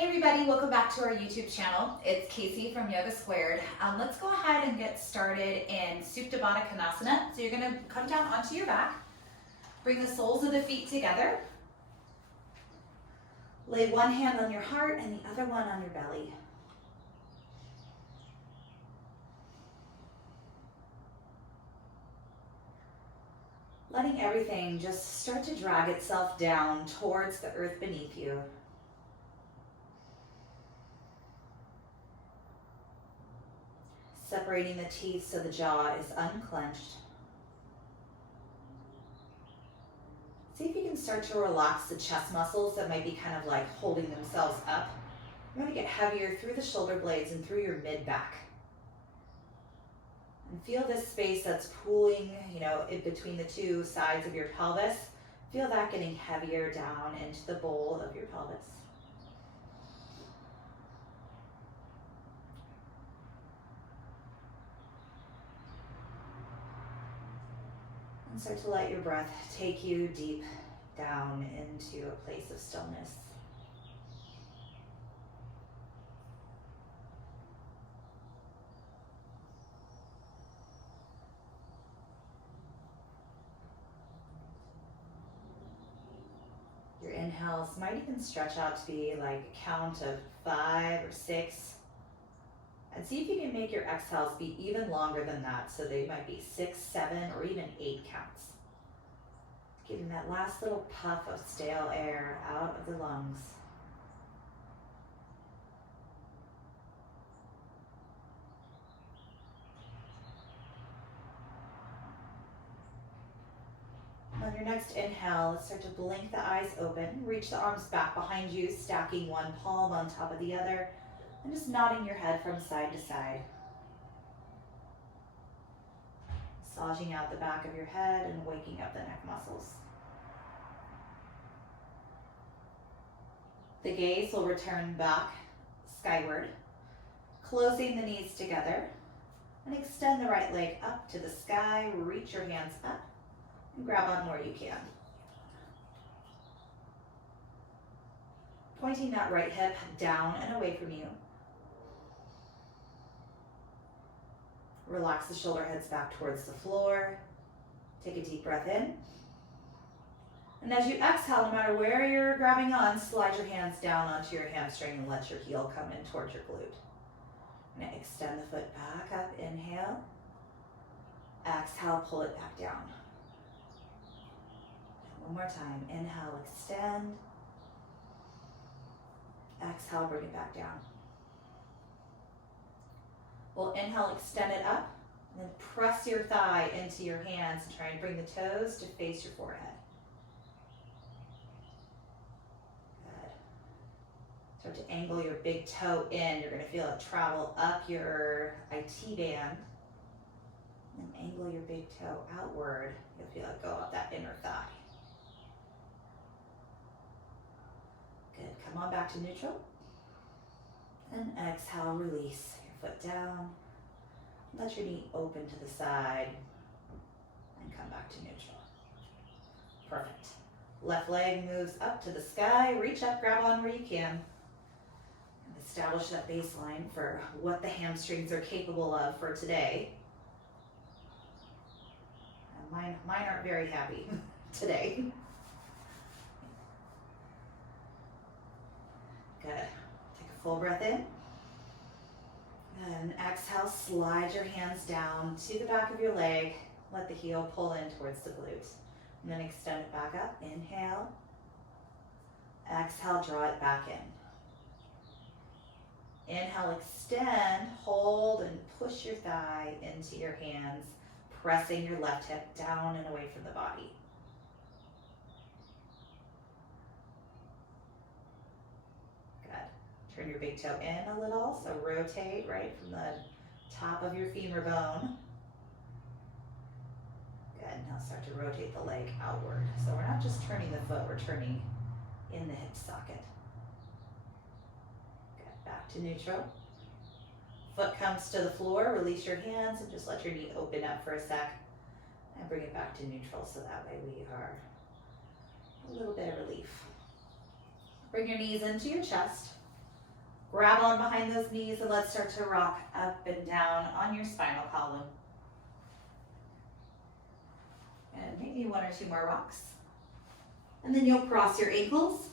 Hey everybody, welcome back to our YouTube channel. It's Casey from Yoga Squared. Let's go ahead and get started in Supta Baddha Konasana. So you're going to come down onto your back, bring the soles of the feet together, lay one hand on your heart and the other one on your belly. Letting everything just start to drag itself down towards the earth beneath you. Separating the teeth so the jaw is unclenched. See if you can start to relax the chest muscles that might be kind of like holding themselves up. You want to get heavier through the shoulder blades and through your mid-back. And feel this space that's pooling, in between the two sides of your pelvis. Feel that getting heavier down into the bowl of your pelvis. And start to let your breath take you deep down into a place of stillness. Your inhales might even stretch out to be like a count of 5 or 6. And see if you can make your exhales be even longer than that. So they might be 6, 7, or even 8 counts. Getting that last little puff of stale air out of the lungs. On your next inhale, let's start to blink the eyes open. Reach the arms back behind you, stacking one palm on top of the other. And just nodding your head from side to side. Massaging out the back of your head and waking up the neck muscles. The gaze will return back skyward, closing the knees together, and extend the right leg up to the sky. Reach your hands up and grab on where you can. Pointing that right hip down and away from you. Relax the shoulder heads back towards the floor. Take a deep breath in. And as you exhale, no matter where you're grabbing on, slide your hands down onto your hamstring and let your heel come in towards your glute. And extend the foot back up, inhale. Exhale, pull it back down. And one more time, inhale, extend. Exhale, bring it back down. We'll inhale, extend it up, and then press your thigh into your hands and try and bring the toes to face your forehead. Good. Start to angle your big toe in. You're going to feel it travel up your IT band. And angle your big toe outward. You'll feel it go up that inner thigh. Good. Come on back to neutral. And exhale, release. Foot down, let your knee open to the side, and come back to neutral. Perfect. Left leg moves up to the sky, reach up, grab on where you can, and establish that baseline for what the hamstrings are capable of for today. And mine aren't very happy today. Good. Take a full breath in. And exhale, slide your hands down to the back of your leg. Let the heel pull in towards the glutes. And then extend it back up. Inhale. Exhale, draw it back in. Inhale, extend, hold, and push your thigh into your hands, pressing your left hip down and away from the body. Turn your big toe in a little, so rotate right from the top of your femur bone. Good, now start to rotate the leg outward. So we're not just turning the foot, we're turning in the hip socket. Good, back to neutral. Foot comes to the floor, release your hands and just let your knee open up for a sec. And bring it back to neutral so that way we are a little bit of relief. Bring your knees into your chest. Grab on behind those knees and let's start to rock up and down on your spinal column. And maybe 1 or 2 more rocks. And then you'll cross your ankles,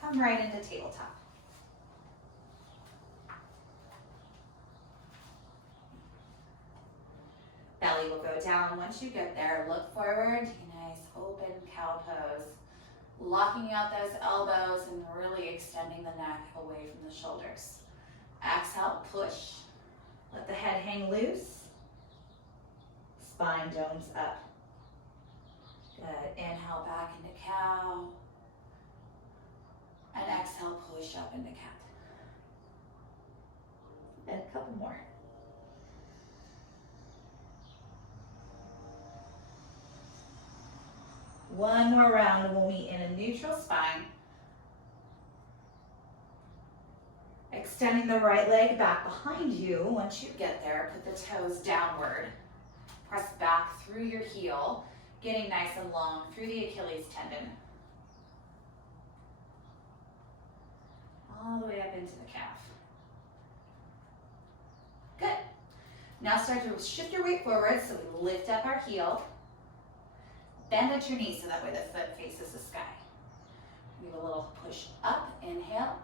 come right into tabletop. Belly will go down. Once you get there, look forward, nice open cow pose. Locking out those elbows and really extending the neck away from the shoulders. Exhale, push. Let the head hang loose. Spine domes up. Good. Inhale back into cow. And exhale, push up into cat. And a couple more. One more round and we'll meet in a neutral spine. Extending the right leg back behind you. Once you get there, put the toes downward. Press back through your heel, getting nice and long through the Achilles tendon. All the way up into the calf. Good. Now start to shift your weight forward, so we lift up our heel. Bend at your knee so that way the foot faces the sky. Give a little push up, inhale.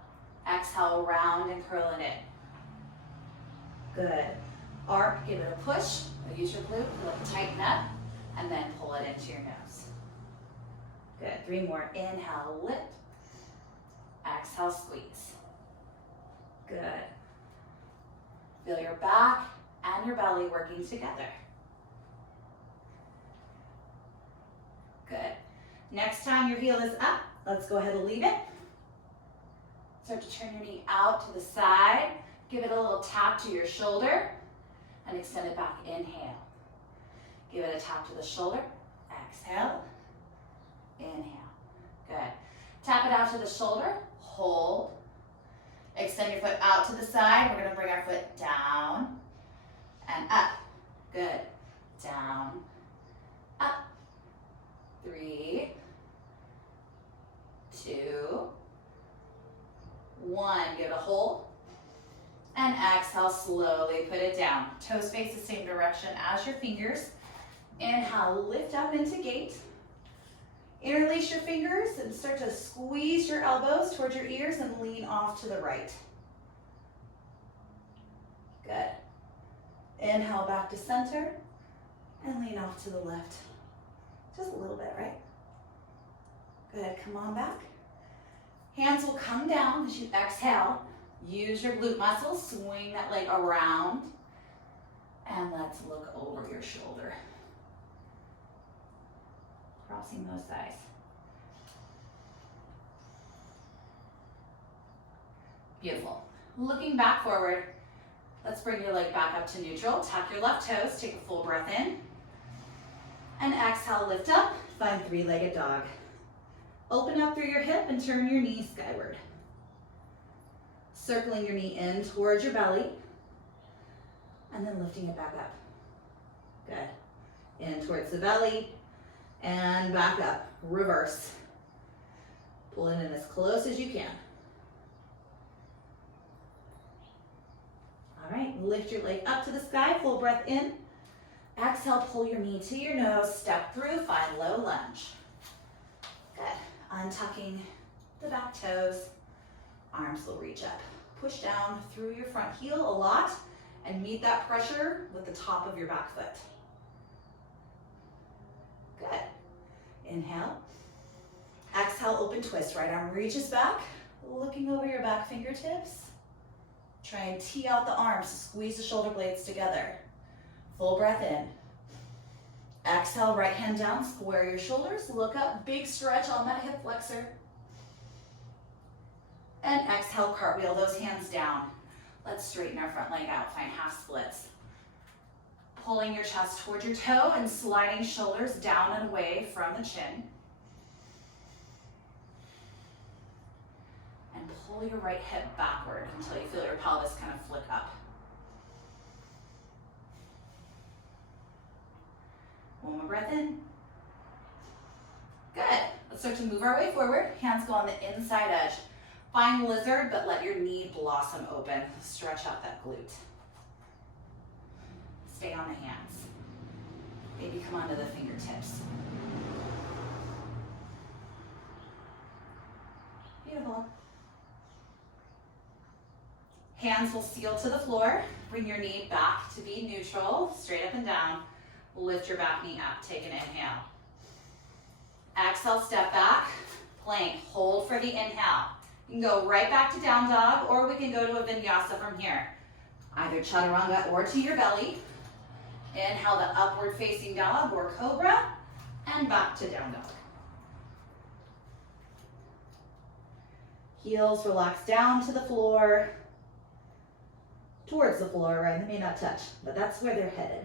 Exhale, round and curl it in. Good. Arc, give it a push. Use your glute, tighten up, and then pull it into your nose. Good. 3 more. Inhale, lift. Exhale, squeeze. Good. Feel your back and your belly working together. Good. Next time your heel is up, let's go ahead and leave it. Start to turn your knee out to the side. Give it a little tap to your shoulder and extend it back. Inhale. Give it a tap to the shoulder. Exhale. Inhale. Good. Tap it out to the shoulder. Hold. Extend your foot out to the side. We're going to bring our foot down and up. Good. Down, up. 3, 2, 1. Give it a hold. And exhale, slowly put it down. Toes face the same direction as your fingers. Inhale, lift up into gate. Interlace your fingers and start to squeeze your elbows towards your ears and lean off to the right. Good. Inhale back to center and lean off to the left. Just a little bit, right? Good, come on back. Hands will come down as you exhale. Use your glute muscles, swing that leg around. And let's look over your shoulder. Crossing those thighs. Beautiful. Looking back forward, let's bring your leg back up to neutral. Tuck your left toes, take a full breath in. And exhale, lift up, find 3-legged dog. Open up through your hip and turn your knees skyward. Circling your knee in towards your belly. And then lifting it back up. Good. In towards the belly. And back up. Reverse. Pull it in as close as you can. All right, lift your leg up to the sky. Full breath in. Exhale, pull your knee to your nose. Step through, find low lunge. Good. Untucking the back toes. Arms will reach up. Push down through your front heel a lot and meet that pressure with the top of your back foot. Good. Inhale. Exhale, open twist. Right arm reaches back, looking over your back fingertips. Try and tee out the arms, squeeze the shoulder blades together. Full breath in. Exhale, right hand down, square your shoulders, look up, big stretch on that hip flexor. And exhale, cartwheel those hands down. Let's straighten our front leg out, find half splits. Pulling your chest towards your toe and sliding shoulders down and away from the chin. And pull your right hip backward until you feel your pelvis kind of flick up. One more breath in. Good. Let's start to move our way forward. Hands go on the inside edge. Find lizard, but let your knee blossom open. Stretch out that glute. Stay on the hands. Maybe come onto the fingertips. Beautiful. Hands will seal to the floor. Bring your knee back to be neutral, straight up and down. Lift your back knee up. Take an inhale. Exhale, step back. Plank. Hold for the inhale. You can go right back to down dog, or we can go to a vinyasa from here. Either chaturanga or to your belly. Inhale the upward facing dog or cobra, and back to down dog. Heels relax down to the floor, towards the floor, right? They may not touch, but that's where they're headed.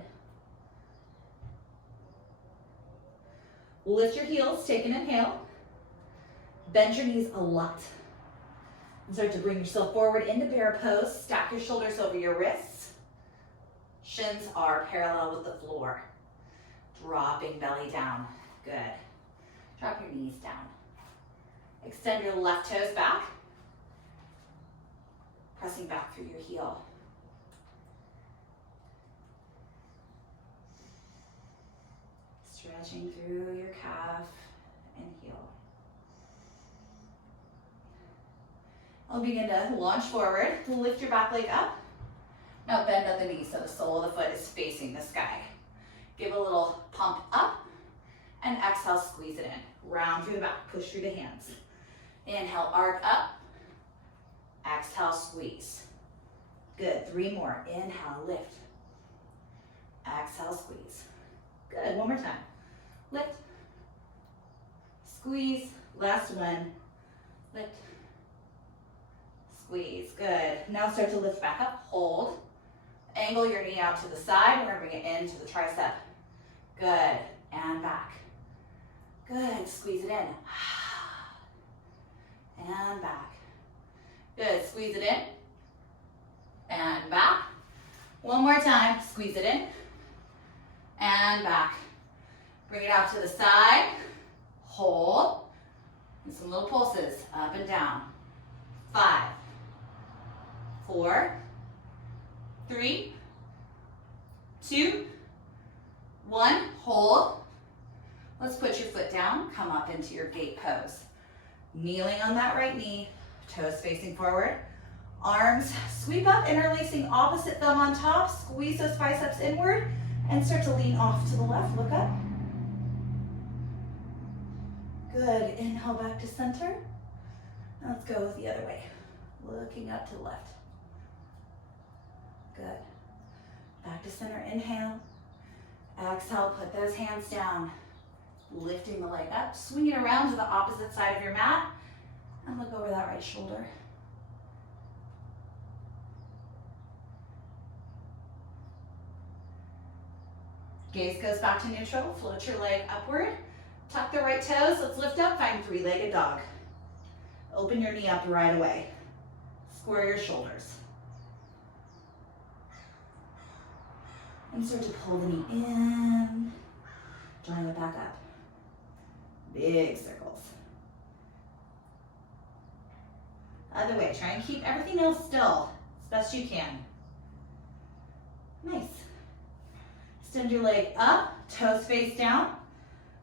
Lift your heels, take an inhale. Bend your knees a lot. And start to bring yourself forward into bear pose. Stack your shoulders over your wrists. Shins are parallel with the floor. Dropping belly down. Good. Drop your knees down. Extend your left toes back. Pressing back through your heel. Stretching through your calf and heel. I'll begin to launch forward. Lift your back leg up. Now bend at the knee so the sole of the foot is facing the sky. Give a little pump up and exhale, squeeze it in. Round through the back, push through the hands. Inhale, arc up. Exhale, squeeze. Good, 3 more. Inhale, lift. Exhale, squeeze. Good, one more time. Lift. Squeeze. Last one. Lift. Squeeze. Good. Now start to lift back up. Hold. Angle your knee out to the side. We're going to bring it into the tricep. Good. And back. Good. Squeeze it in. And back. Good. Squeeze it in. And back. One more time. Squeeze it in. And back. Bring it out to the side. Hold. And some little pulses. Up and down. 5, 4, 3, 2, 1. Hold. Let's put your foot down. Come up into your gate pose. Kneeling on that right knee. Toes facing forward. Arms sweep up, interlacing opposite thumb on top. Squeeze those biceps inward and start to lean off to the left. Look up. Good. Inhale back to center. Now let's go the other way. Looking up to the left. Good. Back to center. Inhale. Exhale. Put those hands down. Lifting the leg up. Swing it around to the opposite side of your mat. And look over that right shoulder. Gaze goes back to neutral. Float your leg upward. Tuck the right toes. Let's lift up. Find 3-legged dog. Open your knee up right away. Square your shoulders. And start to pull the knee in. Drawing it back up. Big circles. Other way. Try and keep everything else still as best you can. Nice. Extend your leg up, toes face down,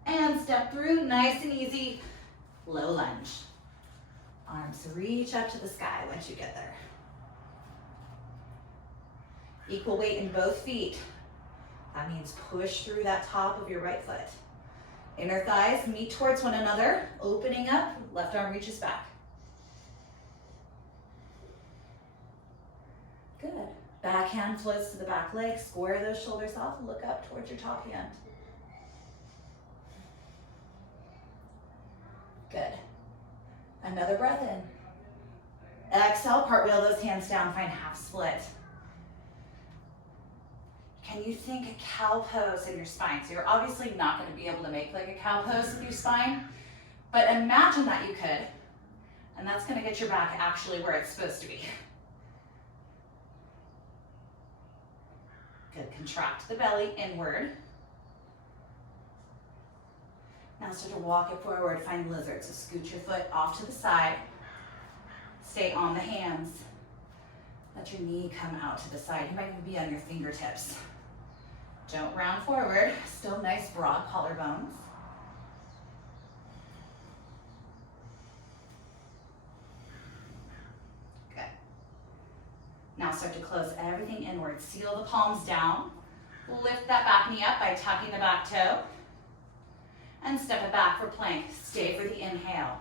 and step through, nice and easy, low lunge. Arms reach up to the sky once you get there. Equal weight in both feet. That means push through that top of your right foot. Inner thighs meet towards one another, opening up, left arm reaches back. Good. Back hand floats to the back leg. Square those shoulders off. Look up towards your top hand. Good. Another breath in. Exhale, cartwheel those hands down. Find half split. Can you think a cow pose in your spine? So you're obviously not going to be able to make like a cow pose with your spine, but imagine that you could, and that's going to get your back actually where it's supposed to be. Good, contract the belly inward. Now start to walk it forward, find lizard. So scoot your foot off to the side. Stay on the hands. Let your knee come out to the side. You might even be on your fingertips. Don't round forward. Still nice broad collarbones. Good. Now start to close everything inward. Seal the palms down. Lift that back knee up by tucking the back toe. And step it back for plank. Stay for the inhale.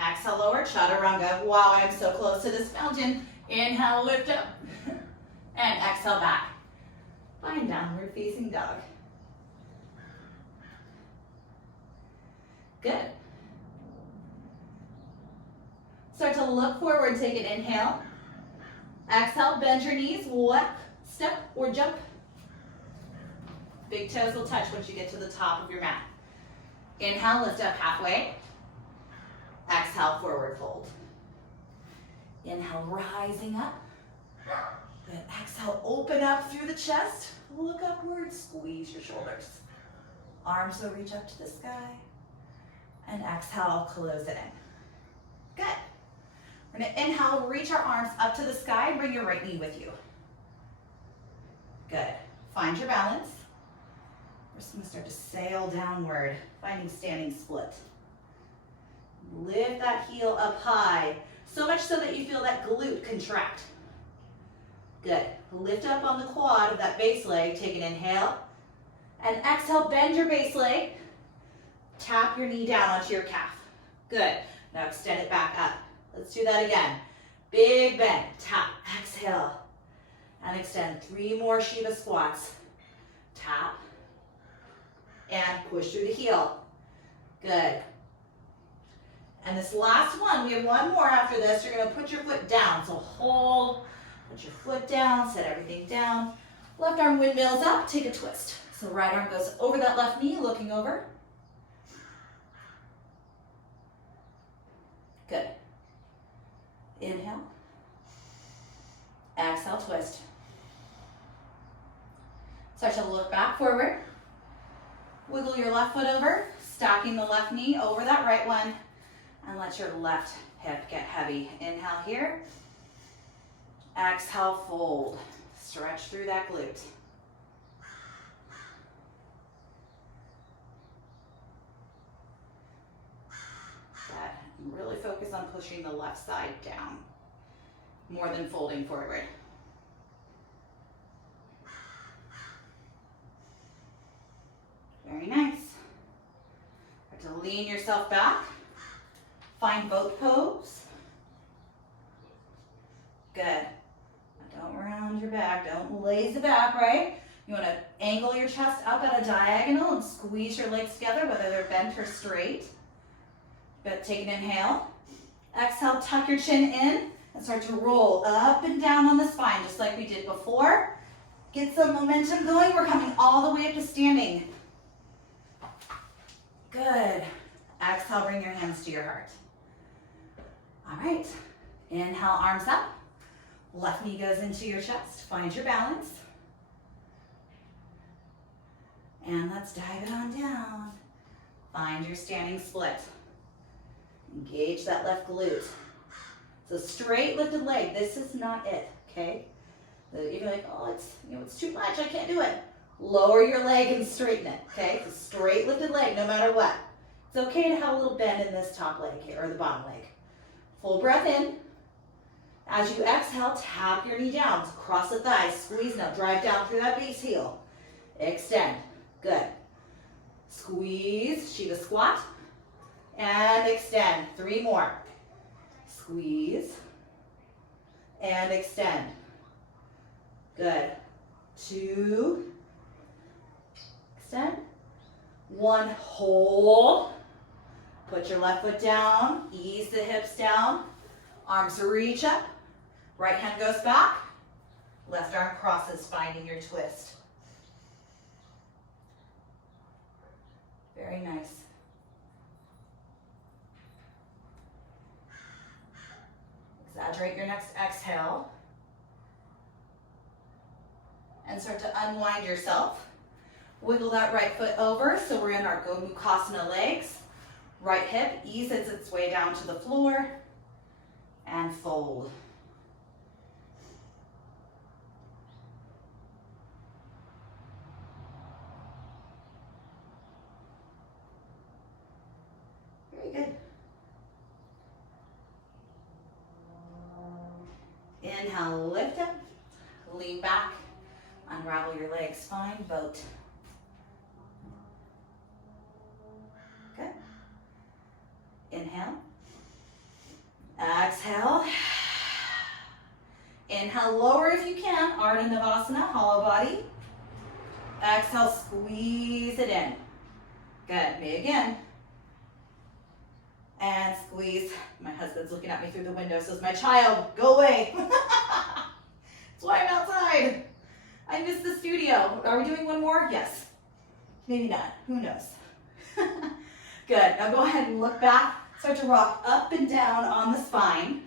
Exhale, lower, chaturanga. Wow, I'm so close to this mountain. Inhale, lift up. And exhale back. Find downward facing dog. Good. Start to look forward, take an inhale. Exhale, bend your knees, walk, step, or jump. Big toes will touch once you get to the top of your mat. Inhale, lift up halfway. Exhale, forward fold. Inhale, rising up. Good. Exhale, open up through the chest. Look upward, squeeze your shoulders. Arms will reach up to the sky. And exhale, close it in. Good. We're gonna inhale, reach our arms up to the sky, and bring your right knee with you. Good. Find your balance. We're just gonna start to sail downward, finding standing split. Lift that heel up high, so much so that you feel that glute contract. Good. Lift up on the quad of that base leg. Take an inhale. And exhale, bend your base leg. Tap your knee down onto your calf. Good. Now extend it back up. Let's do that again. Big bend. Tap. Exhale. And extend. 3 more Shiva squats. Tap. And push through the heel. Good. And this last one, we have one more after this. You're going to put your foot down. So hold. Put your foot down, set everything down. Left arm windmills up, take a twist. So right arm goes over that left knee, looking over. Good. Inhale. Exhale, twist. Start to look back forward. Wiggle your left foot over, stacking the left knee over that right one, and let your left hip get heavy. Inhale here. Exhale, fold. Stretch through that glute. Good. Really focus on pushing the left side down more than folding forward. Very nice. Start to lean yourself back. Find boat pose. Good. Don't round your back, don't laze the back, right? You want to angle your chest up at a diagonal and squeeze your legs together, whether they're bent or straight. But take an inhale. Exhale, tuck your chin in and start to roll up and down on the spine, just like we did before. Get some momentum going. We're coming all the way up to standing. Good. Exhale, bring your hands to your heart. All right. Inhale, arms up. Left knee goes into your chest. Find your balance. And let's dive it on down. Find your standing split. Engage that left glute. So straight lifted leg. This is not it, okay? You're like, oh, it's too much. I can't do it. Lower your leg and straighten it, okay? So straight lifted leg, no matter what. It's okay to have a little bend in this top leg here, or the bottom leg. Full breath in. As you exhale, tap your knee down. Cross the thighs, squeeze now. Drive down through that base heel. Extend. Good. Squeeze, Shiva squat. And extend. 3 more. Squeeze. And extend. Good. 2. Extend. 1. Hold. Put your left foot down. Ease the hips down. Arms reach up. Right hand goes back. Left arm crosses, finding your twist. Very nice. Exaggerate your next exhale. And start to unwind yourself. Wiggle that right foot over, so we're in our Gomukhasana legs. Right hip eases its way down to the floor. and fold. Very good. Inhale, lift up, lean back, unravel your legs, find boat. Good. Inhale. Exhale. Inhale, lower if you can, Ardha Navasana, hollow body. Exhale, squeeze it in. Good, me again. And squeeze. My husband's looking at me through the window, says, my child, go away. That's why I'm outside. I miss the studio. Are we doing one more? Yes. Maybe not, who knows. Good, now go ahead and look back. Start to rock up and down on the spine.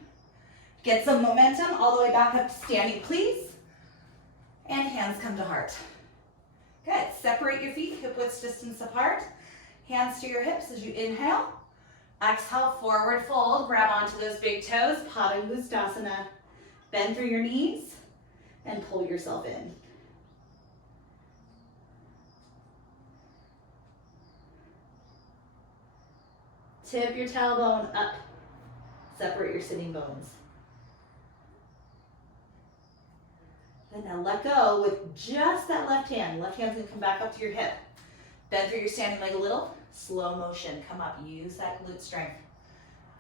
Get some momentum all the way back up to standing, please. And hands come to heart. Good, separate your feet, hip width distance apart. Hands to your hips as you inhale. Exhale, forward fold, grab onto those big toes, Padangusthasana. Bend through your knees and pull yourself in. Tip your tailbone up. Separate your sitting bones. And now let go with just that left hand. Left hand's gonna come back up to your hip. Bend through your standing leg a little. Slow motion, come up. Use that glute strength.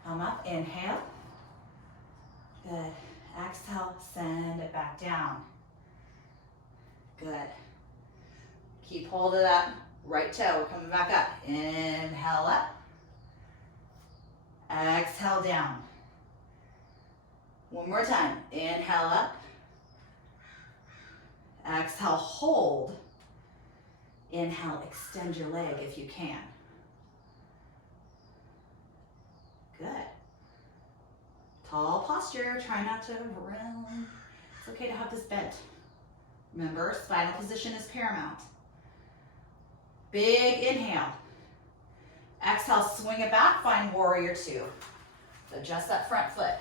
Come up, inhale. Good. Exhale, send it back down. Good. Keep hold of that right toe. We're coming back up. Inhale up. Exhale down. One more time. Inhale up. Exhale, hold. Inhale, extend your leg if you can. Good. Tall posture. Try not to run. It's okay to have this bent. Remember, spinal position is paramount. Big inhale. Exhale, swing it back, find warrior two. Adjust that front foot.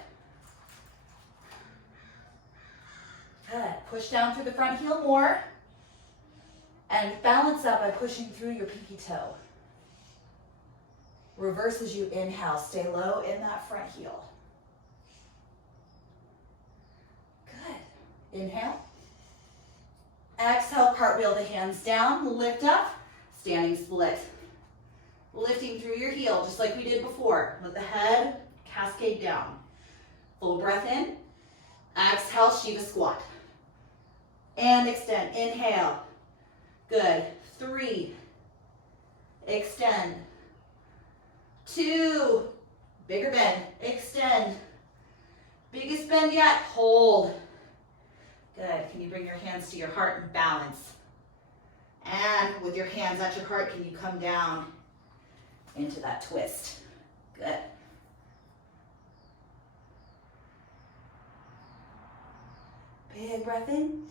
Good, push down through the front heel more. And balance out by pushing through your pinky toe. Reverse as you inhale, stay low in that front heel. Good, inhale. Exhale, cartwheel the hands down, lift up, standing split. Lifting through your heel, just like we did before. Let the head cascade down. Full breath in. Exhale, Shiva squat. And extend. Inhale. Good. 3. Extend. 2. Bigger bend. Extend. Biggest bend yet. Hold. Good. Can you bring your hands to your heart and balance? And with your hands at your heart, can you come down into that twist? Good. Big breath in.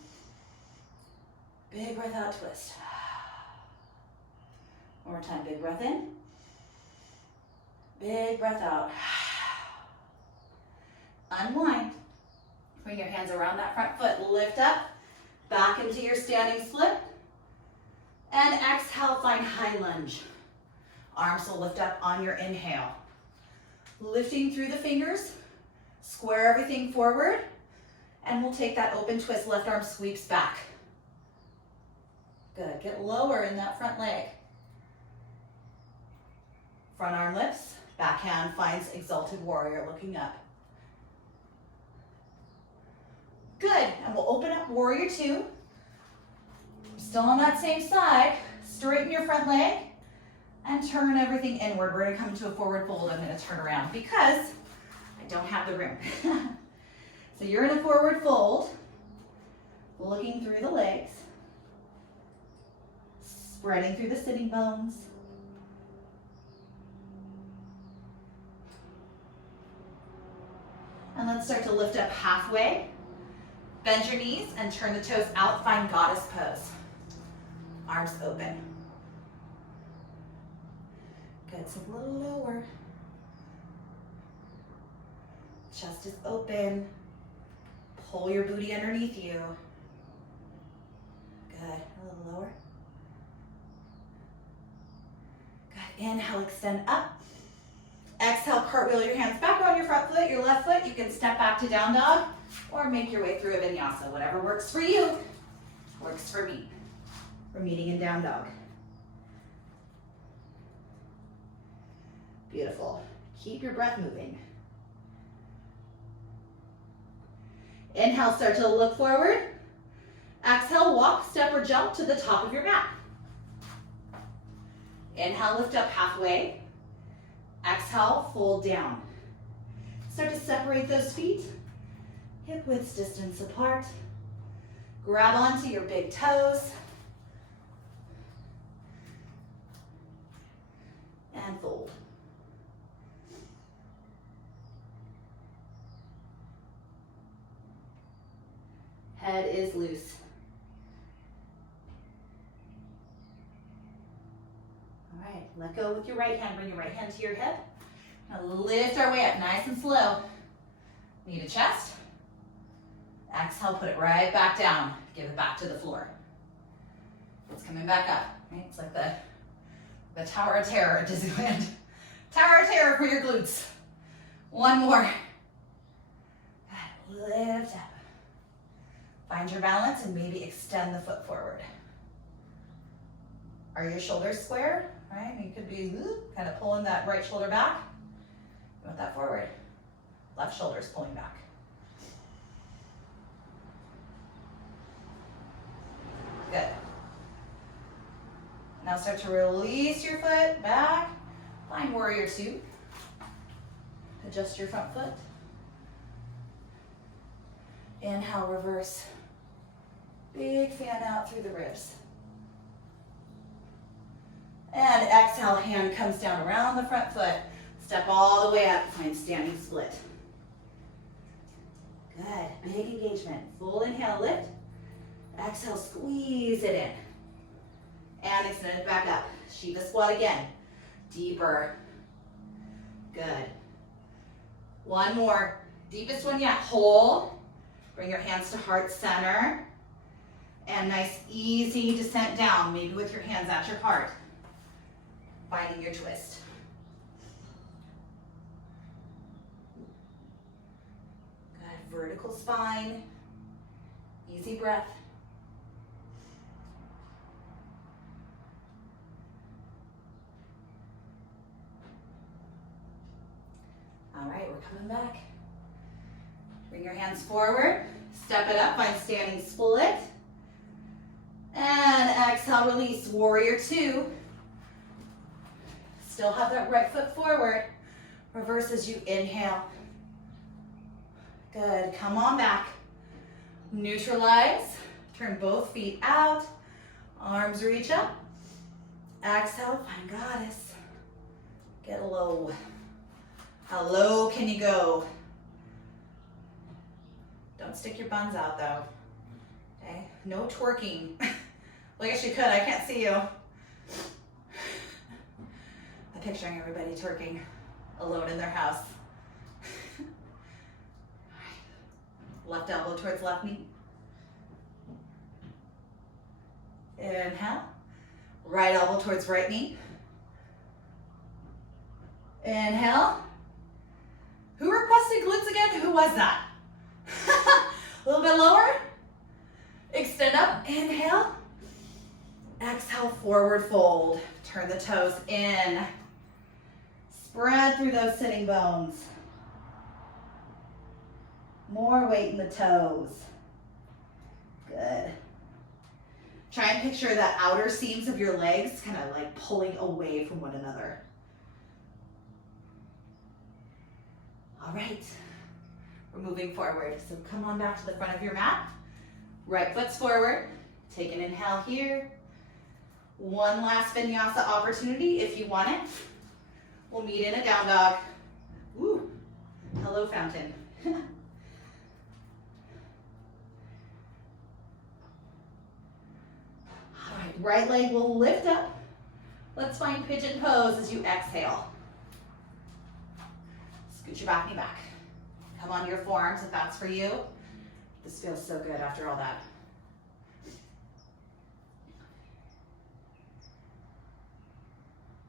Big breath out, twist. One more time, big breath in. Big breath out. Unwind. Bring your hands around that front foot. Lift up, back into your standing split. And exhale, find high lunge. Arms will lift up on your inhale. Lifting through the fingers, square everything forward, and we'll take that open twist. Left arm sweeps back. Good, get lower in that front leg. Front arm lifts, back hand finds exalted warrior looking up. Good, and we'll open up warrior two. Still on that same side, straighten your front leg and turn everything inward. We're gonna come into a forward fold. I'm gonna turn around because I don't have the room. So you're in a forward fold, looking through the legs, spreading through the sitting bones. And let's start to lift up halfway. Bend your knees and turn the toes out, find goddess pose. Arms open. Good, so a little lower. Chest is open. Pull your booty underneath you. Good. A little lower. Good. Inhale, extend up. Exhale, cartwheel your hands back on your front foot, your left foot. You can step back to down dog or make your way through a vinyasa. Whatever works for you, works for me. We're meeting in down dog. Beautiful. Keep your breath moving. Inhale, start to look forward. Exhale, walk, step, or jump to the top of your mat. Inhale, lift up halfway. Exhale, fold down. Start to separate those feet, hip width distance apart. Grab onto your big toes. And fold. Head is loose. All right, let go with your right hand. Bring your right hand to your hip. Now lift our way up, nice and slow. Knee to chest. Exhale, put it right back down. Give it back to the floor. It's coming back up. Right? It's like the Tower of Terror at Disneyland. Tower of Terror for your glutes. One more. Good. Lift up. Find your balance and maybe extend the foot forward. Are your shoulders square? Right? You could be kind of pulling that right shoulder back. You want that forward. Left shoulder's pulling back. Good. Now start to release your foot back. Find warrior two. Adjust your front foot. Inhale, reverse. Big fan out through the ribs. And exhale, hand comes down around the front foot. Step all the way up, find standing split. Good, big engagement. Full inhale, lift. Exhale, squeeze it in. And extend it back up. Shiva squat again. Deeper. Good. One more. Deepest one yet. Hold. Bring your hands to heart center. And nice, easy descent down, maybe with your hands at your heart. Finding your twist. Good, vertical spine. Easy breath. All right, we're coming back. Bring your hands forward. Step it up, find standing split. And exhale, release, warrior two. Still have that right foot forward. Reverse as you inhale. Good, come on back. Neutralize, turn both feet out. Arms reach up. Exhale, find goddess. Get low. How low can you go? Don't stick your buns out though. Okay, no twerking. Well, I guess you could, I can't see you. I'm picturing everybody twerking alone in their house. Left elbow towards left knee. Inhale. Right elbow towards right knee. Inhale. Who requested glutes again? Who was that? A little bit lower. Extend up. Inhale. Exhale, forward fold. Turn the toes in. Spread through those sitting bones. More weight in the toes. Good. Try and picture the outer seams of your legs kind of like pulling away from one another. All right. We're moving forward. So come on back to the front of your mat. Right foot's forward. Take an inhale here. One last vinyasa opportunity if you want it. We'll meet in a down dog. Woo. Hello, fountain. All right, right leg will lift up. Let's find pigeon pose as you exhale. Scoot your back knee back. Come on to your forearms if that's for you. This feels so good after all that.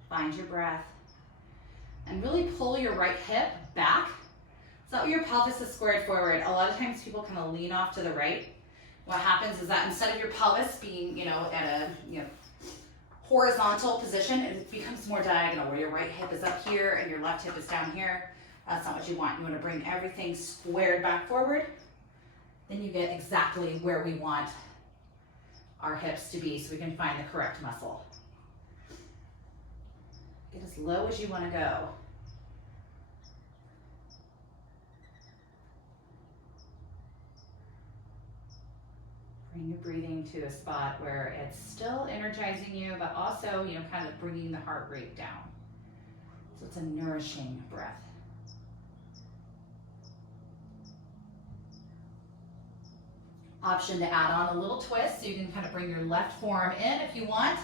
Find your breath. And really pull your right hip back so that your pelvis is squared forward. A lot of times people kind of lean off to the right. What happens is that instead of your pelvis being, at a, horizontal position, it becomes more diagonal where your right hip is up here and your left hip is down here. That's not what you want. You want to bring everything squared back forward. Then you get exactly where we want our hips to be so we can find the correct muscle. Get as low as you want to go. Bring your breathing to a spot where it's still energizing you, but also, kind of bringing the heart rate down. So it's a nourishing breath. Option to add on a little twist, so you can kind of bring your left forearm in if you want.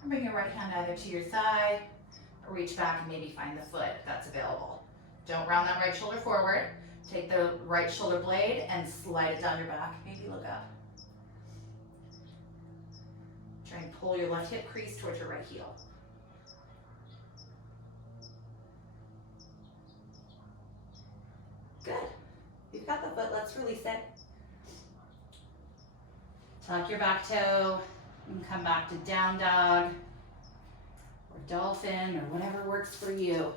And bring your right hand either to your side, or reach back and maybe find the foot if that's available. Don't round that right shoulder forward. Take the right shoulder blade and slide it down your back. Maybe look up. Try and pull your left hip crease towards your right heel. Good. You've got the foot, let's release it. Tuck your back toe and come back to down dog or dolphin or whatever works for you.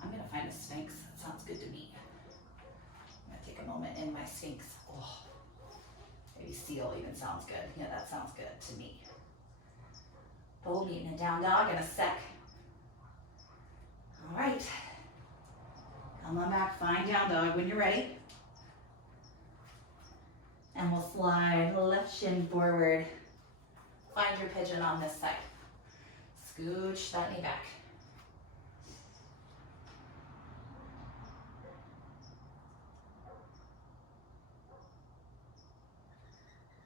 I'm gonna find a sphinx, that sounds good to me. I'm gonna take a moment in my sphinx. Oh, maybe seal even sounds good. Yeah, that sounds good to me. We'll meet in a down dog in a sec. All right, come on back, find down dog when you're ready. And we'll slide left shin forward. Find your pigeon on this side. Scooch that knee back.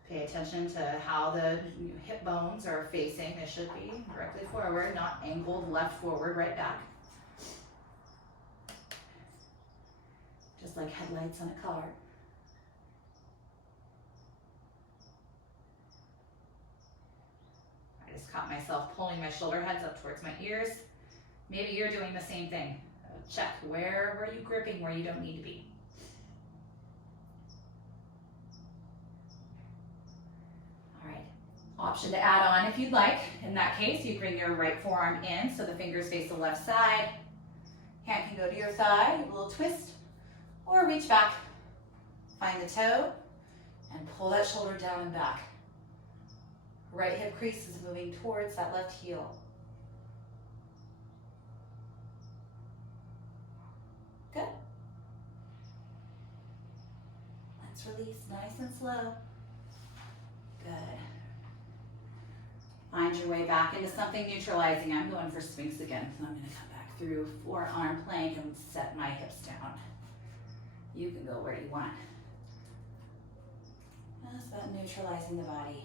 Pay attention to how the hip bones are facing. They should be directly forward, not angled left forward, right back. Just like headlights on a car. I just caught myself pulling my shoulder heads up towards my ears. Maybe you're doing the same thing. Check where are you gripping where you don't need to be. All right, option to add on if you'd like. In that case, you bring your right forearm in so the fingers face the left side. Hand can go to your thigh, a little twist, or reach back. Find the toe and pull that shoulder down and back. Right hip crease is moving towards that left heel. Good. Let's release nice and slow. Good. Find your way back into something neutralizing. I'm going for Sphinx again. So I'm going to come back through forearm plank and set my hips down. You can go where you want. That's about neutralizing the body.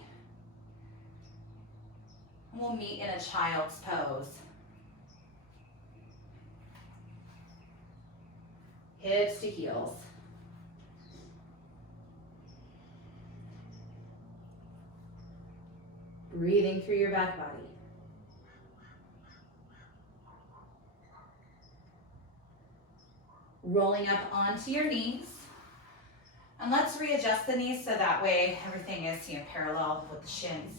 We'll meet in a child's pose. Hips to heels. Breathing through your back body. Rolling up onto your knees. And let's readjust the knees so that way everything is parallel with the shins.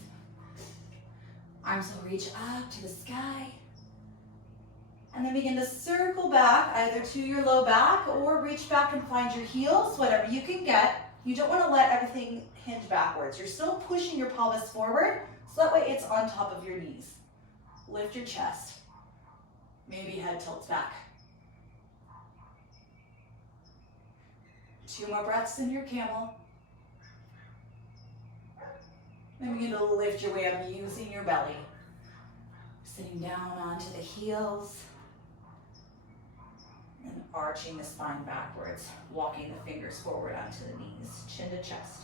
Arms will reach up to the sky. And then begin to circle back either to your low back or reach back and find your heels, whatever you can get. You don't want to let everything hinge backwards. You're still pushing your pelvis forward, so that way it's on top of your knees. Lift your chest. Maybe head tilts back. 2 more breaths in your camel. Then begin to lift your way up using your belly. Sitting down onto the heels. And arching the spine backwards. Walking the fingers forward onto the knees. Chin to chest.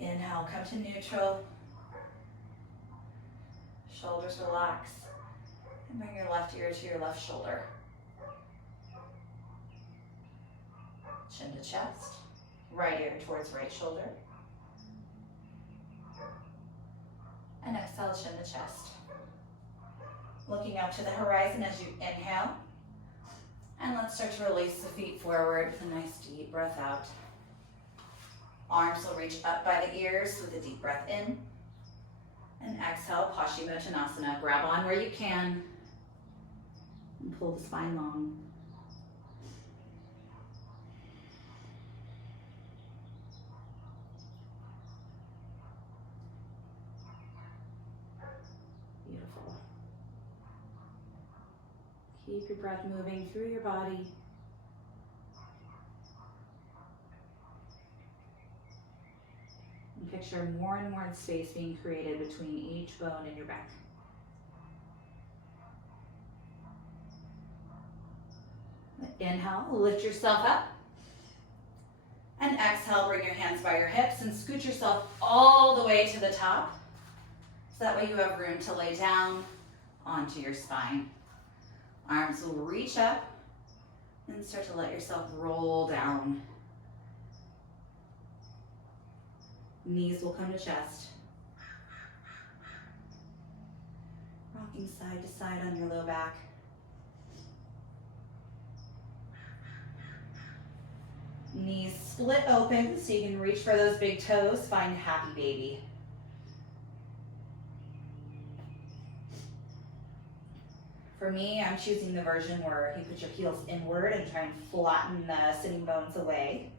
Inhale, come to neutral. Shoulders relax. And bring your left ear to your left shoulder. Chin to chest. Right ear towards right shoulder. And exhale, chin to chest. Looking up to the horizon as you inhale. And let's start to release the feet forward with a nice deep breath out. Arms will reach up by the ears with a deep breath in. And exhale, Paschimottanasana. Grab on where you can. And pull the spine long. Beautiful. Keep your breath moving through your body. And picture more and more space being created between each bone in your back. Inhale, lift yourself up. And exhale, bring your hands by your hips and scoot yourself all the way to the top. So that way you have room to lay down onto your spine. Arms will reach up and start to let yourself roll down. Knees will come to chest. Rocking side to side on your low back. Knees split open so you can reach for those big toes. Find happy baby. For me, I'm choosing the version where you put your heels inward and try and flatten the sitting bones away.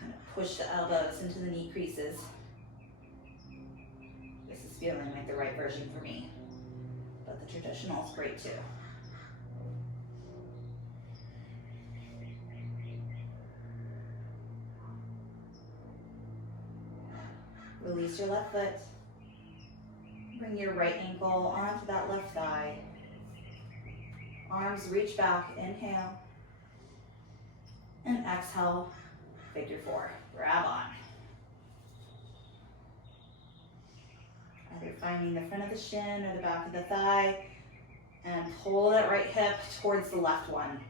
Kind of push the elbows into the knee creases. This is feeling like the right version for me, but the traditional is great too. Release your left foot. Bring your right ankle onto that left thigh. Arms reach back, inhale. And exhale, figure four. Grab on. Either finding the front of the shin or the back of the thigh. And pull that right hip towards the left one.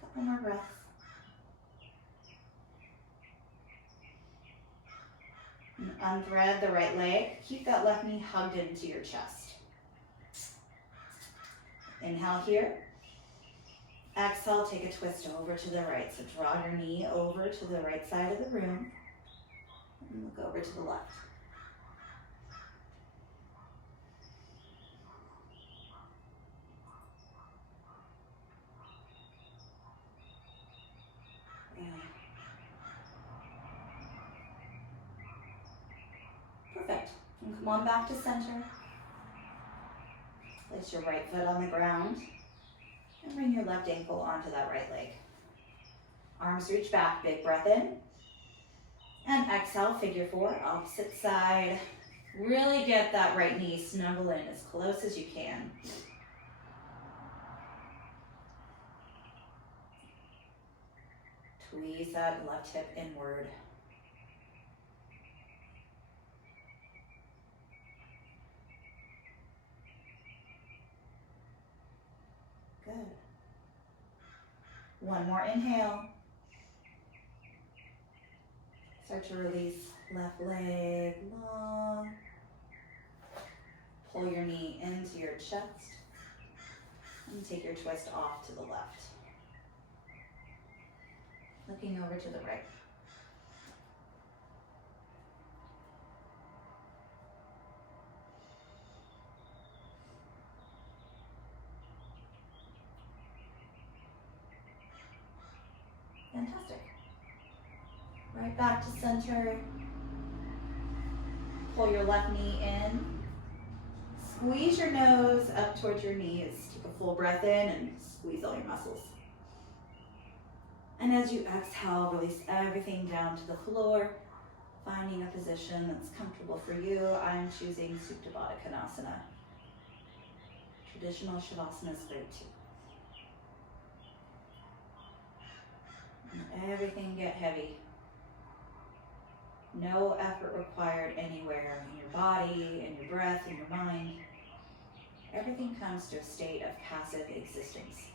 Couple more breaths. And unthread the right leg. Keep that left knee hugged into your chest. Inhale here. Exhale, take a twist over to the right. So draw your knee over to the right side of the room. And look over to the left. Perfect. And come on back to center. Place your right foot on the ground. And bring your left ankle onto that right leg. Arms reach back, big breath in. And exhale, figure four, opposite side. Really get that right knee snuggle in as close as you can. Tweeze that left hip inward. Good. One more inhale. Start to release left leg long. Pull your knee into your chest. And take your twist off to the left. Looking over to the right. Fantastic. Right back to center. Pull your left knee in. Squeeze your nose up towards your knees. Take a full breath in and squeeze all your muscles. And as you exhale, release everything down to the floor, finding a position that's comfortable for you. I'm choosing Supta Baddha Konasana. Traditional Shavasana is great too. And everything get heavy. No effort required anywhere in your body, in your breath, in your mind. Everything comes to a state of passive existence.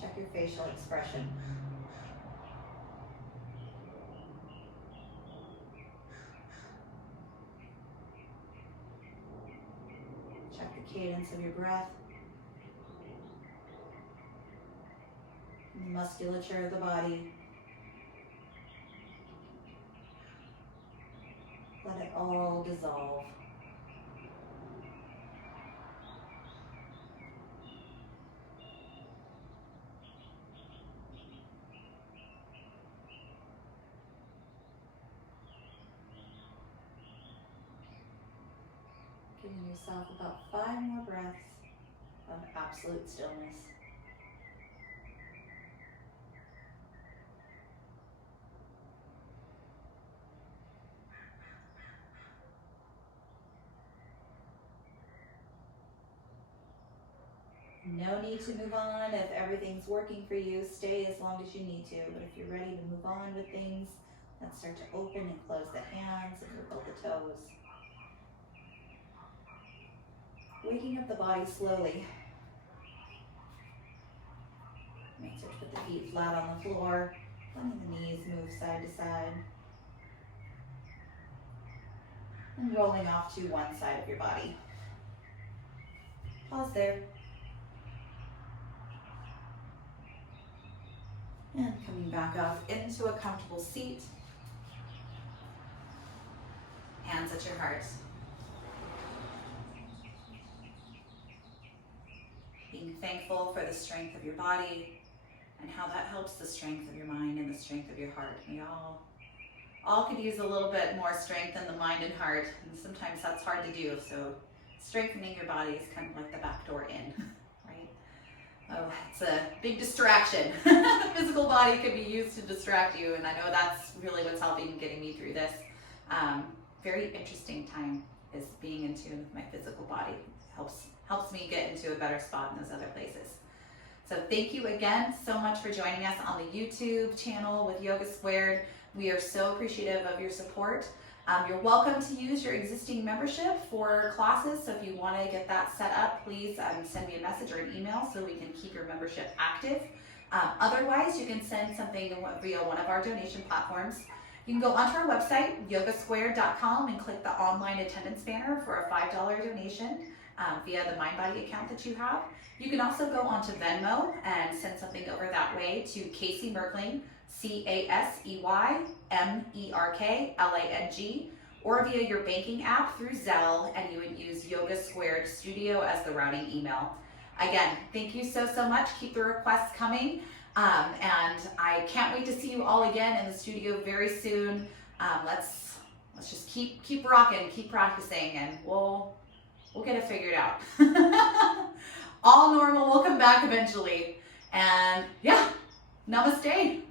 Check your facial expression. Check the cadence of your breath. And the musculature of the body. Let it all dissolve. Giving yourself about 5 more breaths of absolute stillness. No need to move on. If everything's working for you, stay as long as you need to. But if you're ready to move on with things, let's start to open and close the hands and wiggle the toes. Waking up the body slowly. Make sure to put the feet flat on the floor, letting the knees move side to side. And rolling off to one side of your body. Pause there. And coming back up into a comfortable seat. Hands at your heart. Being thankful for the strength of your body and how that helps the strength of your mind and the strength of your heart. We all could use a little bit more strength in the mind and heart, and sometimes that's hard to do. So strengthening your body is kind of like the back door in, right? Oh, it's a big distraction. The physical body could be used to distract you, and I know that's really what's helping getting me through this. Very interesting time is being in tune with my physical body. Helps me get into a better spot in those other places. So thank you again so much for joining us on the YouTube channel with Yoga Squared. We are so appreciative of your support. You're welcome to use your existing membership for classes. So if you want to get that set up, please send me a message or an email so we can keep your membership active. Otherwise, you can send something via one of our donation platforms. You can go onto our website, yogasquared.com, and click the online attendance banner for a $5 donation via the MindBody account that you have. You can also go onto Venmo and send something over that way to Casey Merkling, CASEYMERKLANG, or via your banking app through Zelle, and you would use yogasquaredstudio as the routing email. Again, thank you so much. Keep the requests coming. And I can't wait to see you all again in the studio very soon. Let's just keep rocking, keep practicing, and we'll get it figured out. All normal, we'll come back eventually. And yeah, namaste.